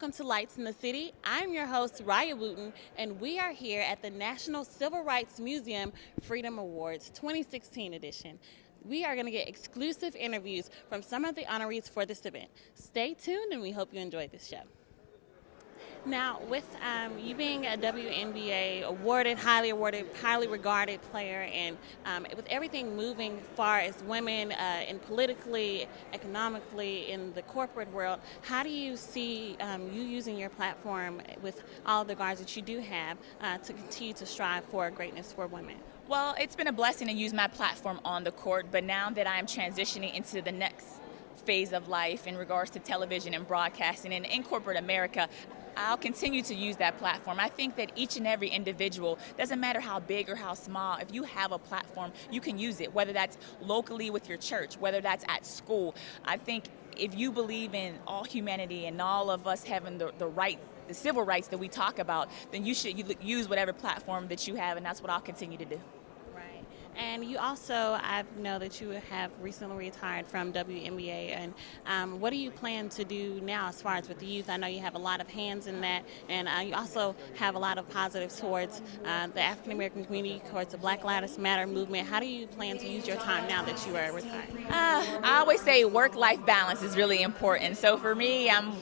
welcome to Lights in the City. I'm your host, Raya Wooten, and we are here at the National Civil Rights Museum Freedom Awards 2016 edition. We are going to get exclusive interviews from some of the honorees for this event. Stay tuned, and we hope you enjoy this show. Now, with you being a WNBA highly awarded, highly regarded player, and with everything moving far as women in politically, economically, in the corporate world, how do you see you using your platform with all the guards that you do have to continue to strive for greatness for women? Well, it's been a blessing to use my platform on the court, but now that I am transitioning into the next phase of life in regards to television and broadcasting and in corporate America, I'll continue to use that platform. I think that each and every individual, doesn't matter how big or how small, if you have a platform, you can use it, whether that's locally with your church, whether that's at school. I think if you believe in all humanity and all of us having the civil rights that we talk about, then you should use whatever platform that you have, and that's what I'll continue to do. Right. And you also, I know that you have recently retired from WNBA, and what do you plan to do now as far as with the youth? I know you have a lot of hands in that, and you also have a lot of positives towards the African American community, towards the Black Lives Matter movement. How do you plan to use your time now that you are retired? I always say work-life balance is really important. So for me, I'm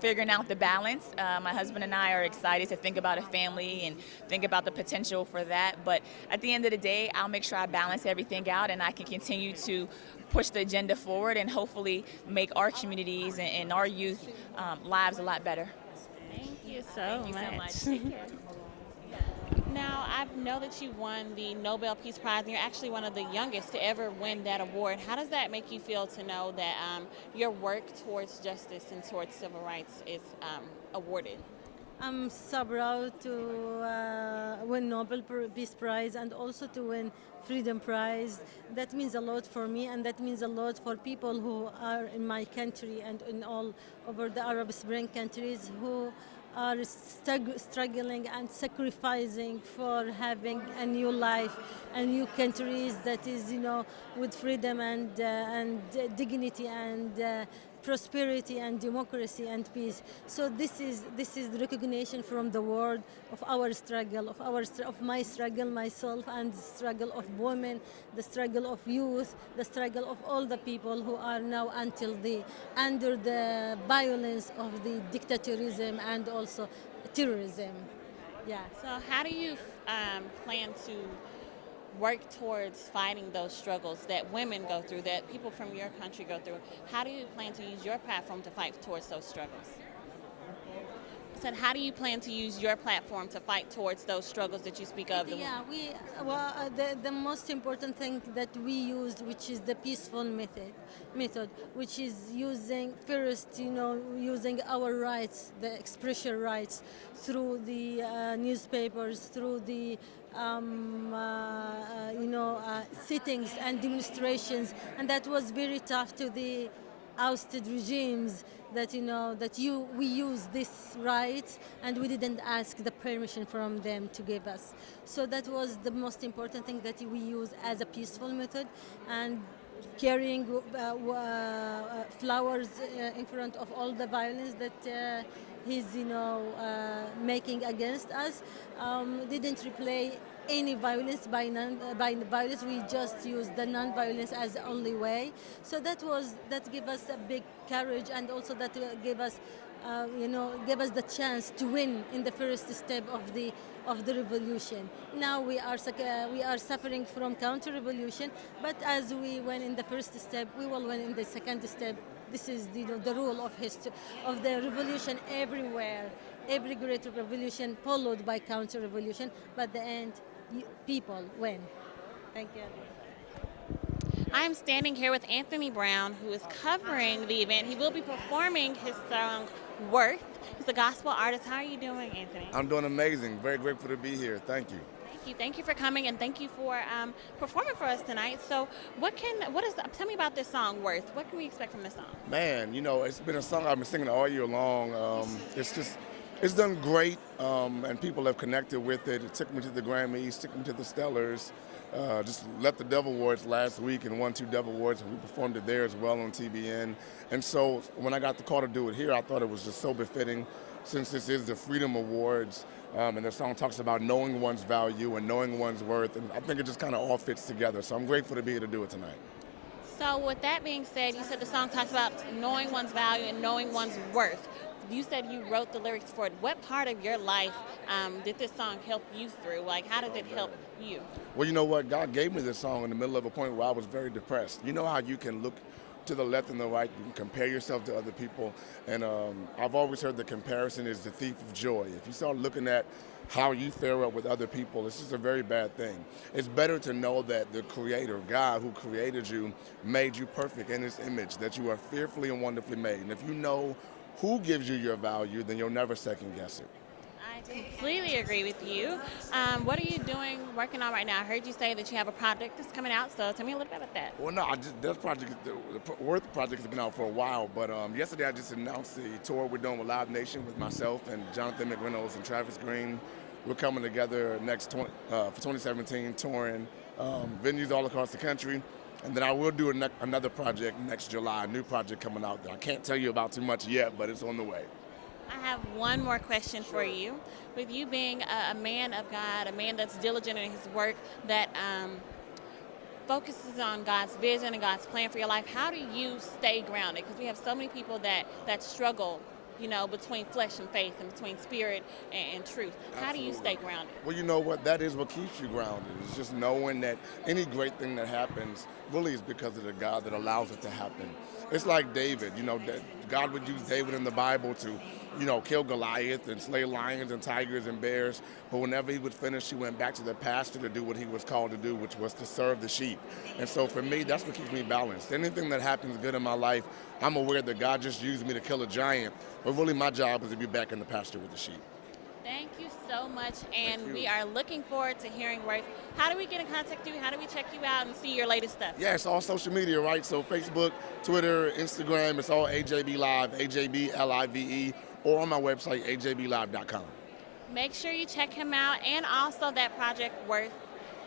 figuring out the balance. My husband and I are excited to think about a family and think about the potential for that. But at the end of the day, I'll make sure I balance everything out and I can continue to push the agenda forward and hopefully make our communities and our youth lives a lot better. Thank you Thank you so much. much. Take care. Now, I know that you won the Nobel Peace Prize, and you're actually one of the youngest to ever win that award. How does that make you feel to know that your work towards justice and towards civil rights is awarded? I'm so proud to win Peace Prize and also to win Freedom Prize. That means a lot for me, and that means a lot for people who are in my country and in all over the Arab Spring countries who are struggling and sacrificing for having a new life, a new countries that is, with freedom and dignity and prosperity and democracy and peace. So this is the recognition from the world of our struggle, of my struggle myself, and the struggle of women, the struggle of youth, the struggle of all the people who are now under the violence of the dictatorism and also terrorism. Yeah. So, how do you plan to work towards fighting those struggles that women go through, that people from your country go through? How do you plan to use your platform to fight towards those struggles? I said, how do you plan to use your platform to fight towards those struggles that you speak of? Yeah, the most important thing that we used, which is the peaceful method, which is using first, using our rights, the expression rights, through the newspapers, through the sittings and demonstrations, and that was very tough to the ousted regimes that we use this right and we didn't ask the permission from them to give us. So that was the most important thing that we use as a peaceful method, and carrying flowers in front of all the violence that he's making against us. Didn't replay any violence by violence. We just use the non-violence as the only way. So that gave us a big courage, and also that gave us the chance to win in the first step of the revolution. Now we are suffering from counter-revolution, but as we win in the first step, we will win in the second step. This is the rule of history of the revolution everywhere. Every great revolution followed by counter-revolution, but the end, people win. Thank you. I'm standing here with Anthony Brown, who is covering the event. He will be performing his song, Worth. He's a gospel artist. How are you doing, Anthony? I'm doing amazing. Very grateful to be here. Thank you. Thank you for coming, and thank you for performing for us tonight. So tell me about this song, Worth. What can we expect from this song? Man, it's been a song I've been singing all year long. It's just It's done great, and people have connected with it. It took me to the Grammys, took me to the Stellars. Just left the Dove Awards last week and won 2 Dove Awards, and we performed it there as well on TBN. And so when I got the call to do it here, I thought it was just so befitting, since this is the Freedom Awards, and the song talks about knowing one's value and knowing one's worth, and I think it just kind of all fits together. So I'm grateful to be able to do it tonight. So with that being said, you said the song talks about knowing one's value and knowing one's worth. You said you wrote the lyrics for it. What part of your life did this song help you through? Like, how did it help you? Well, you know what? God gave me this song in the middle of a point where I was very depressed. You know how you can look to the left and the right, you can compare yourself to other people, and I've always heard the comparison is the thief of joy. If you start looking at how you fare up with other people, it's just a very bad thing. It's better to know that the Creator, God, who created you, made you perfect in His image, that you are fearfully and wonderfully made. And if you know who gives you your value, then you'll never second guess it. I completely agree with you. What are you doing, working on right now? I heard you say that you have a project that's coming out, so tell me a little bit about that. Well, no, that project, the Worth project has been out for a while, but yesterday I just announced the tour we're doing with Live Nation with myself and Jonathan McReynolds and Travis Green. We're coming together for 2017, touring venues all across the country. And then I will do another project next July, a new project coming out that I can't tell you about too much yet, but it's on the way. I have one more question for you. With you being a man of God, a man that's diligent in his work, that focuses on God's vision and God's plan for your life, how do you stay grounded? Because we have so many people that struggle, you know, between flesh and faith and between spirit and truth. How do you stay grounded? Well, you know what? That is what keeps you grounded. It's just knowing that any great thing that happens really is because of the God that allows it to happen. It's like David, you know, that God would use David in the Bible to, you know, kill Goliath and slay lions and tigers and bears. But whenever he would finish, he went back to the pasture to do what he was called to do, which was to serve the sheep. And so for me, that's what keeps me balanced. Anything that happens good in my life, I'm aware that God just used me to kill a giant. But really my job is to be back in the pasture with the sheep. Thank you so much, and we are looking forward to hearing Worth. How do we get in contact with you? How do we check you out and see your latest stuff? Yeah, it's all social media, right? So Facebook, Twitter, Instagram, it's all AJB Live, AJBLIVE, or on my website, ajblive.com. Make sure you check him out, and also that project Worth.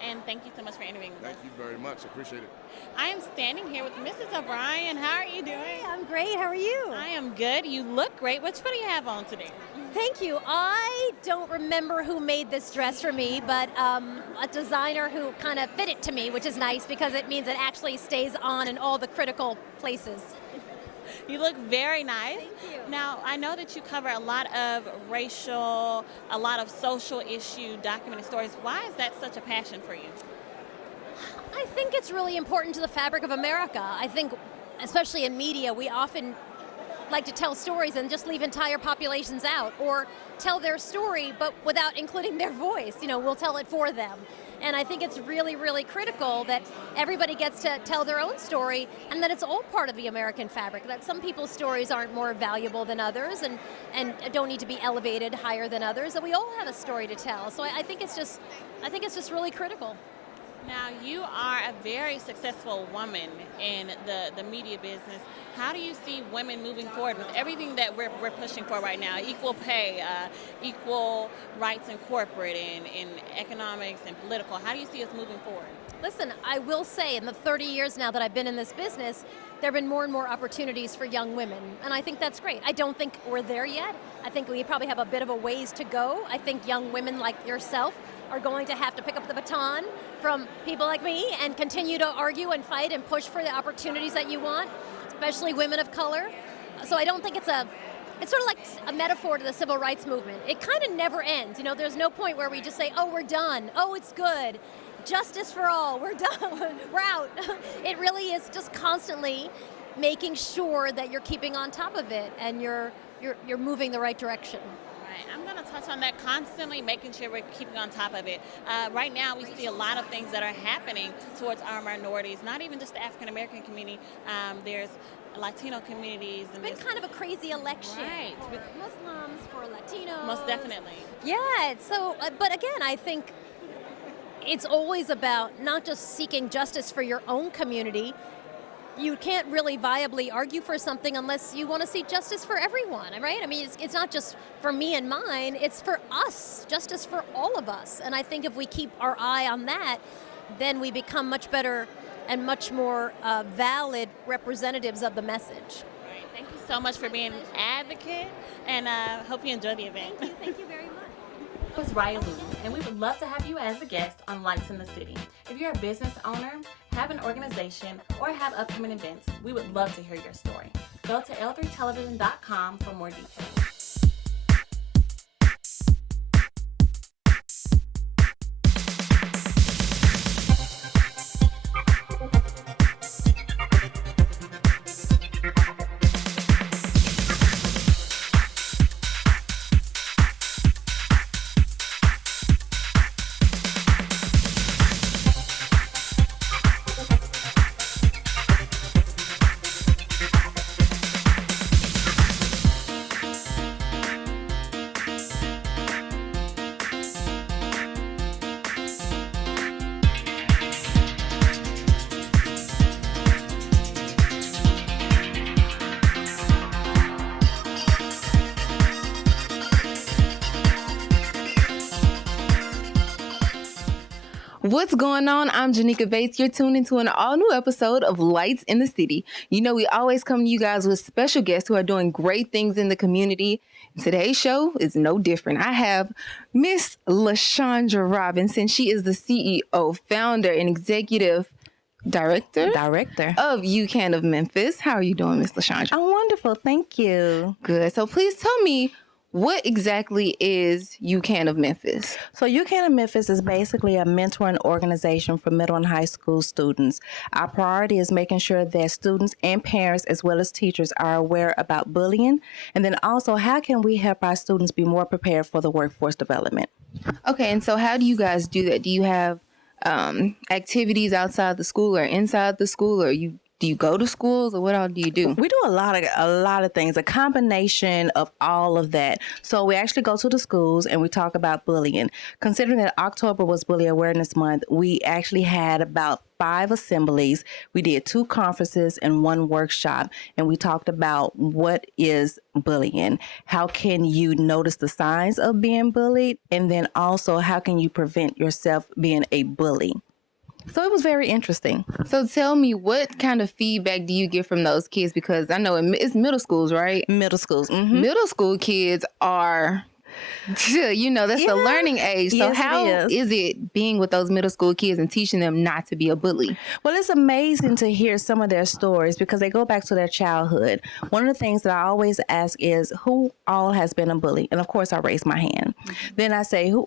And thank you so much for interviewing with us. Thank you very much. Appreciate it. I am standing here with Mrs. O'Brien. How are you doing? Hey, I'm great. How are you? I am good. You look great. What do you have on today? Thank you. I don't remember who made this dress for me, but a designer who kind of fit it to me, which is nice because it means it actually stays on in all the critical places. You look very nice. Thank you. Now, I know that you cover a lot of racial, a lot of social issue documented stories. Why is that such a passion for you? I think it's really important to the fabric of America. I think, especially in media, we often like to tell stories and just leave entire populations out, or tell their story but without including their voice. You know, we'll tell it for them. And I think it's really, really critical that everybody gets to tell their own story, and that it's all part of the American fabric, that some people's stories aren't more valuable than others and don't need to be elevated higher than others, that we all have a story to tell. So I think it's just really critical. Now, you are a very successful woman in the media business. How do you see women moving forward with everything that we're pushing for right now? Equal pay, equal rights in corporate and in economics and political. How do you see us moving forward? Listen, I will say in the 30 years now that I've been in this business, there have been more and more opportunities for young women, and I think that's great. I don't think we're there yet. I think we probably have a bit of a ways to go. I think young women like yourself are going to have to pick up the baton from people like me and continue to argue and fight and push for the opportunities that you want, especially women of color. So I don't think it's sort of like a metaphor to the civil rights movement. It kind of never ends. You know, there's no point where we just say, oh, we're done. Oh, it's good. Justice for all. We're done. We're out. It really is just constantly making sure that you're keeping on top of it and you're moving the right direction. I'm going to touch on that, constantly making sure we're keeping on top of it. Right now, we see a lot of things that are happening towards our minorities, not even just the African American community. There's Latino communities. It's been kind of a crazy election. Right. For Muslims, for Latinos. Most definitely. Yeah, so, but again, I think it's always about not just seeking justice for your own community, you can't really viably argue for something unless you want to see justice for everyone, right? I mean, it's not just for me and mine, it's for us, justice for all of us. And I think if we keep our eye on that, then we become much better and much more valid representatives of the message. Right. Thank you so much for being an advocate, and hope you enjoy the event. Thank you very much. It was Raya Luton, and we would love to have you as a guest on Lights in the City. If you're a business owner, have an organization, or have upcoming events, we would love to hear your story. Go to l3television.com for more details. What's going on? I'm Janika Bates. You're tuned into an all-new episode of Lights in the City. You know, we always come to you guys with special guests who are doing great things in the community. Today's show is no different. I have Miss LaShondra Robinson. She is the CEO, founder, and executive director of UCan of Memphis. How are you doing, Miss LaShondra? I'm wonderful. Thank you. Good. So please tell me, what exactly is UCan of Memphis? So UCan of Memphis is basically a mentoring organization for middle and high school students. Our priority is making sure that students and parents as well as teachers are aware about bullying. And then also, how can we help our students be more prepared for the workforce development? Okay, and so how do you guys do that? Do you have activities outside the school or inside the school, or do you go to schools, or what all do you do? We do a lot of things, a combination of all of that. So we actually go to the schools and we talk about bullying. Considering that October was Bully Awareness Month, we actually had about 5 assemblies. We did 2 conferences and 1 workshop, and we talked about what is bullying. How can you notice the signs of being bullied? And then also, how can you prevent yourself being a bully? So it was very interesting. So tell me, what kind of feedback do you get from those kids? Because I know it's middle schools, right? Middle schools. Mm-hmm. Middle school kids are, you know, that's the learning age. So Yes, how is it being with those middle school kids and teaching them not to be a bully? Well, it's amazing to hear some of their stories because they go back to their childhood. One of the things that I always ask is, who all has been a bully? And of course, I raise my hand. Mm-hmm. Then I say, who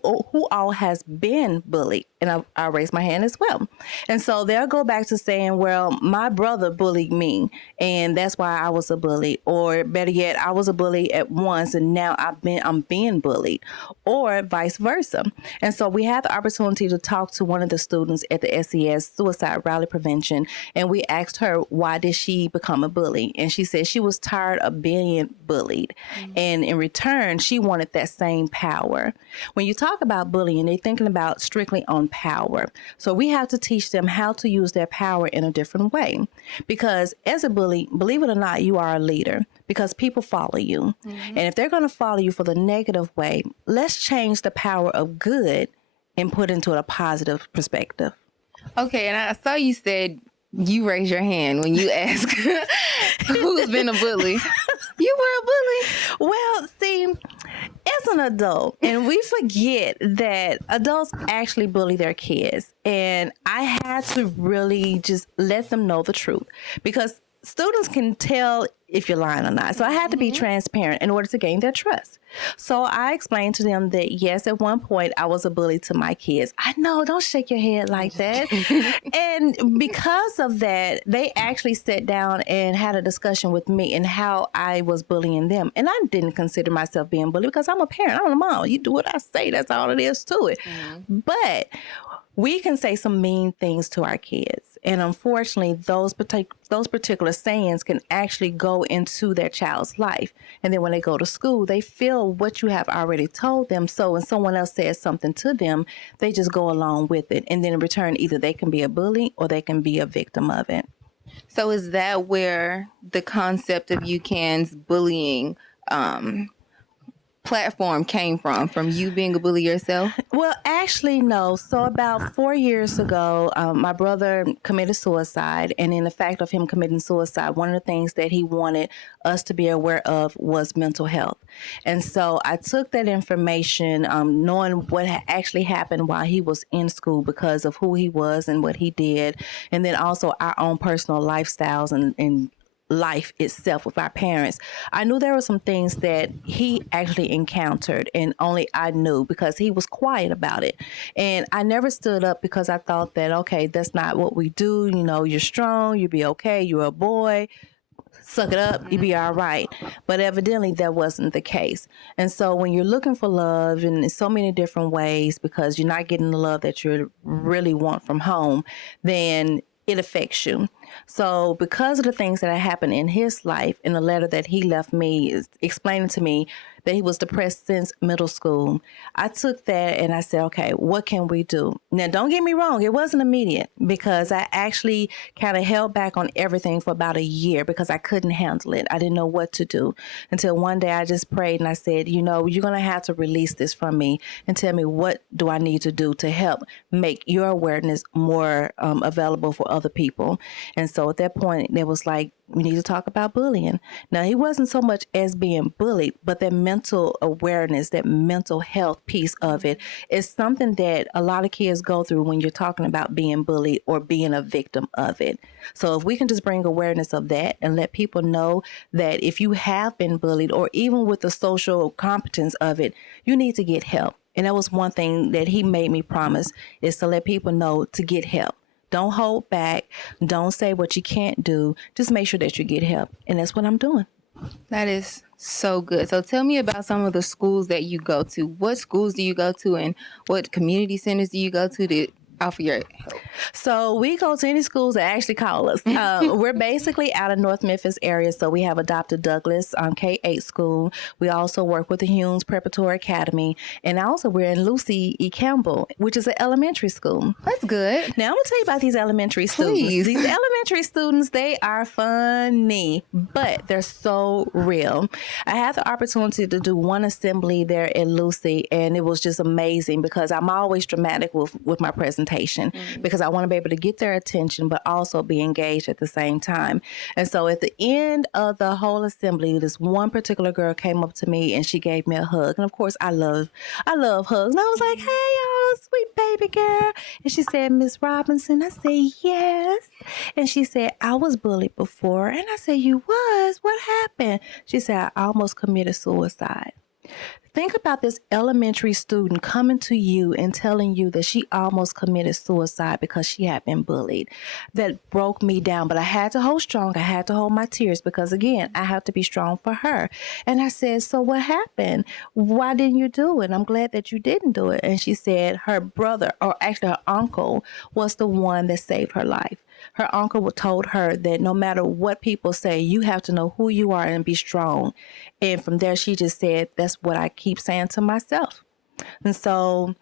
all has been bullied? And I raise my hand as well. And so they'll go back to saying, well, my brother bullied me, and that's why I was a bully. Or better yet, I was a bully at once, and now I'm being bullied, or vice versa. And so we had the opportunity to talk to one of the students at the SES Suicide Rally Prevention, and we asked her, why did she become a bully? And she said she was tired of being bullied. Mm-hmm. And in return, she wanted that same power. When you talk about bullying, they're thinking about strictly on power. So we have to teach them how to use their power in a different way. Because as a bully, believe it or not, you are a leader because people follow you. Mm-hmm. And if they're going to follow you for the negative way, let's change the power of good and put into a positive perspective. Okay, and I saw you said you raise your hand when you ask who's been a bully. You were a bully. Well, see, as an adult, and we forget that adults actually bully their kids. And I had to really just let them know the truth because students can tell if you're lying or not. So I had to be transparent in order to gain their trust. So I explained to them that, yes, at one point I was a bully to my kids. I know, don't shake your head like that. And because of that, they actually sat down and had a discussion with me and how I was bullying them. And I didn't consider myself being bullied because I'm a parent. I'm a mom. You do what I say. That's all it is to it. Mm-hmm. But we can say some mean things to our kids. And unfortunately, those particular sayings can actually go into their child's life. And then when they go to school, they feel what you have already told them. So when someone else says something to them, they just go along with it. And then in return, either they can be a bully or they can be a victim of it. So is that where the concept of UCan's bullying platform came from you being a bully yourself? Well, actually, no. So about 4 years ago, my brother committed suicide. And in the fact of him committing suicide, one of the things that he wanted us to be aware of was mental health. And so I took that information, knowing what actually happened while he was in school because of who he was and what he did. And then also our own personal lifestyles and life itself with our parents. I knew there were some things that he actually encountered and only I knew because he was quiet about it. And I never stood up because I thought that, okay, that's not what we do. You know, you're strong, you'll be okay, you're a boy, suck it up, you'll be all right. But evidently that wasn't the case. And so when you're looking for love in so many different ways because you're not getting the love that you really want from home, then it affects you. So because of the things that happened in his life, in the letter that he left me, is explaining to me that he was depressed since middle school, I took that and I said, okay, what can we do? Now, don't get me wrong. It wasn't immediate because I actually kind of held back on everything for about a year because I couldn't handle it. I didn't know what to do until one day I just prayed and I said, you know, you're going to have to release this from me and tell me what do I need to do to help make your awareness more available for other people. And so at that point, it was like, we need to talk about bullying. Now, he wasn't so much as being bullied, but that mental awareness, that mental health piece of it is something that a lot of kids go through when you're talking about being bullied or being a victim of it. So if we can just bring awareness of that and let people know that if you have been bullied or even with the social competence of it, you need to get help. And that was one thing that he made me promise is to let people know to get help. Don't hold back. Don't say what you can't do. Just make sure that you get help. And that's what I'm doing. That is so good. So tell me about some of the schools that you go to. What schools do you go to and what community centers do you go to offer your help? So we go to any schools that actually call us. We're basically out of North Memphis area. So we have adopted Douglas K-8 school. We also work with the Humes Preparatory Academy. And also we're in Lucy E. Campbell, which is an elementary school. That's good. Now I'm going to tell you about these elementary students. Please. These elementary students, they are funny, but they're so real. I had the opportunity to do one assembly there at Lucy, and it was just amazing because I'm always dramatic with my presentation because I want to be able to get their attention, but also be engaged at the same time. And so at the end of the whole assembly, this one particular girl came up to me and she gave me a hug. And of course, I love hugs. And I was like, hey, oh, sweet baby girl. And she said, Miss Robinson. I said, yes. And she said, I was bullied before. And I said, you was? What happened? She said, I almost committed suicide. Think about this elementary student coming to you and telling you that she almost committed suicide because she had been bullied. That broke me down, but I had to hold strong. I had to hold my tears because, again, I have to be strong for her. And I said, so what happened? Why didn't you do it? I'm glad that you didn't do it. And she said her brother, or actually her uncle, was the one that saved her life. Her uncle told her that no matter what people say, you have to know who you are and be strong. And from there, she just said, that's what I keep saying to myself. And so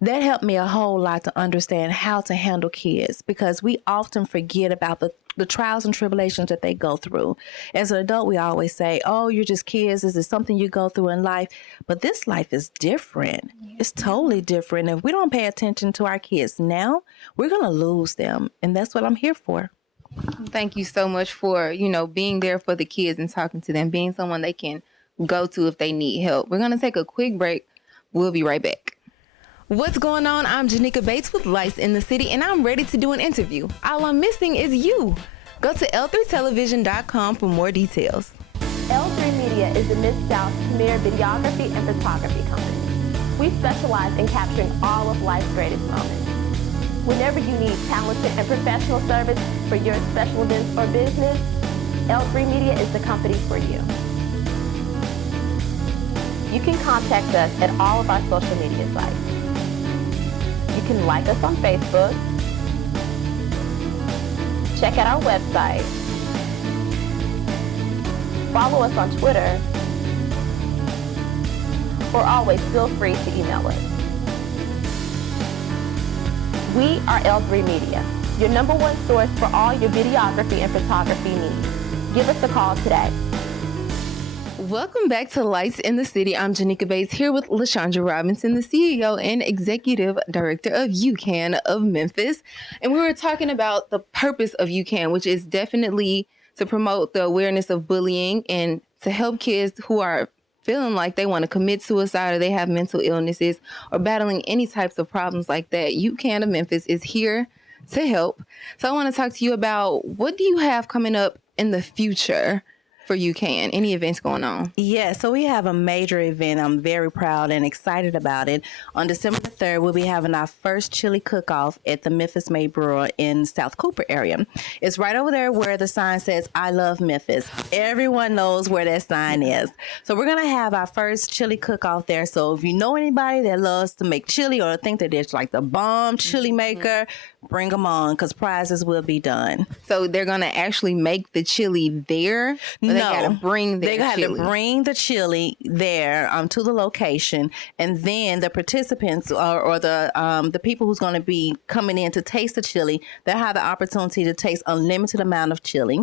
that helped me a whole lot to understand how to handle kids because we often forget about the trials and tribulations that they go through. As an adult, we always say, oh, you're just kids. This is something you go through in life. But this life is different. It's totally different. If we don't pay attention to our kids now, we're going to lose them. And that's what I'm here for. Thank you so much for, being there for the kids and talking to them, being someone they can go to if they need help. We're going to take a quick break. We'll be right back. What's going on? I'm Janika Bates with Lights in the City, and I'm ready to do an interview. All I'm missing is you. Go to l3television.com for more details. L3 Media is the Mid-South's premier videography and photography company. We specialize in capturing all of life's greatest moments. Whenever you need talented and professional service for your special events or business, L3 Media is the company for you. You can contact us at all of our social media sites. You can like us on Facebook, check out our website, follow us on Twitter, or always feel free to email us. We are L3 Media, your #1 source for all your videography and photography needs. Give us a call today. Welcome back to Lights in the City. I'm Janika Bates here with LaShondra Robinson, the CEO and Executive Director of UCan of Memphis. And we were talking about the purpose of UCan, which is definitely to promote the awareness of bullying and to help kids who are feeling like they want to commit suicide or they have mental illnesses or battling any types of problems like that. UCan of Memphis is here to help. So I want to talk to you about, what do you have coming up in the future for UCan? Any events going on? Yeah, so we have a major event. I'm very proud and excited about it. On December the 3rd, we'll be having our first chili cook-off at the Memphis Made Brewer in South Cooper area. It's right over there where the sign says, I love Memphis. Everyone knows where that sign is. So we're going to have our first chili cook-off there. So if you know anybody that loves to make chili or think that it's like the bomb chili maker, bring them on, because prizes will be done. So they're going to actually make the chili there? No, they got to bring their they chili? to bring the chili there to the location, and then the participants or the people who's going to be coming in to taste the chili, they'll have the opportunity to taste a limited amount of chili.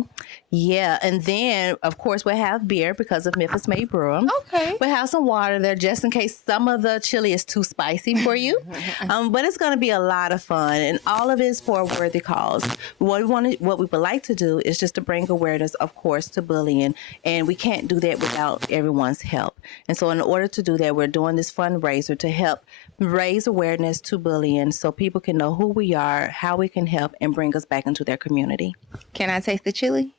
Yeah, and then of course we'll have beer because of Memphis Made Brewer. Okay. We'll have some water there just in case some of the chili is too spicy for you. But it's going to be a lot of fun, and all of it is for a worthy cause. What we would like to do is just to bring awareness, of course, to bullying, and we can't do that without everyone's help. And so in order to do that, we're doing this fundraiser to help raise awareness to bullying so people can know who we are, how we can help, and bring us back into their community. Can I taste the chili?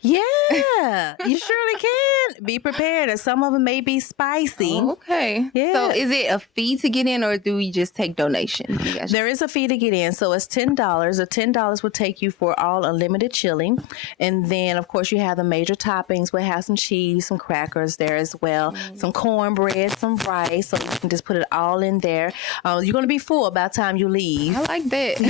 Yeah, you surely can. Be prepared, as some of them may be spicy. Oh, okay. Yeah. So is it a fee to get in, or do we just take donations? There is a fee to get in, so it's $10. The $10 will take you for all unlimited chili, and then of course you have the major toppings. We'll have some cheese, some crackers there as well, some cornbread, some rice, so you can just put it all in there. You're going to be full by the time you leave. I like that.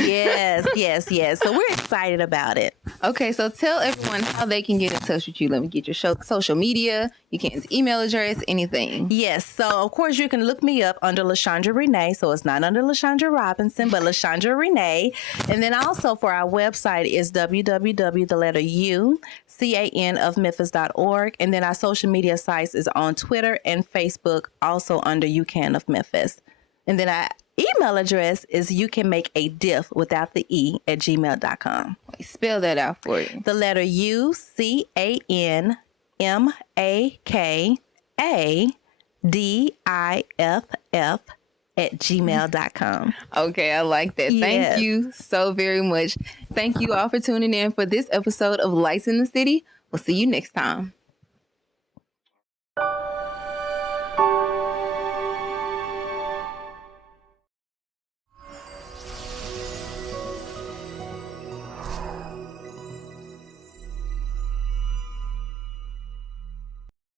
Yes. So we're excited about it. Okay, so tell everyone how they can get in touch with you. Let me get your social media, you can email address, anything. Yes, so of course you can look me up under LaShondra Renee, so it's not under LaShondra Robinson, but LaShondra Renee. And then also for our website is www.UCan of Memphis.org. And then our social media sites is on Twitter and Facebook, also under UCan of Memphis. And then our email address is youcanmakeadiff without the E at gmail.com. Spell that out for you. The letter UCANMAKADIFF at gmail.com. Okay, I like that. Yes. Thank you so very much. Thank you all for tuning in for this episode of Lights in the City. We'll see you next time.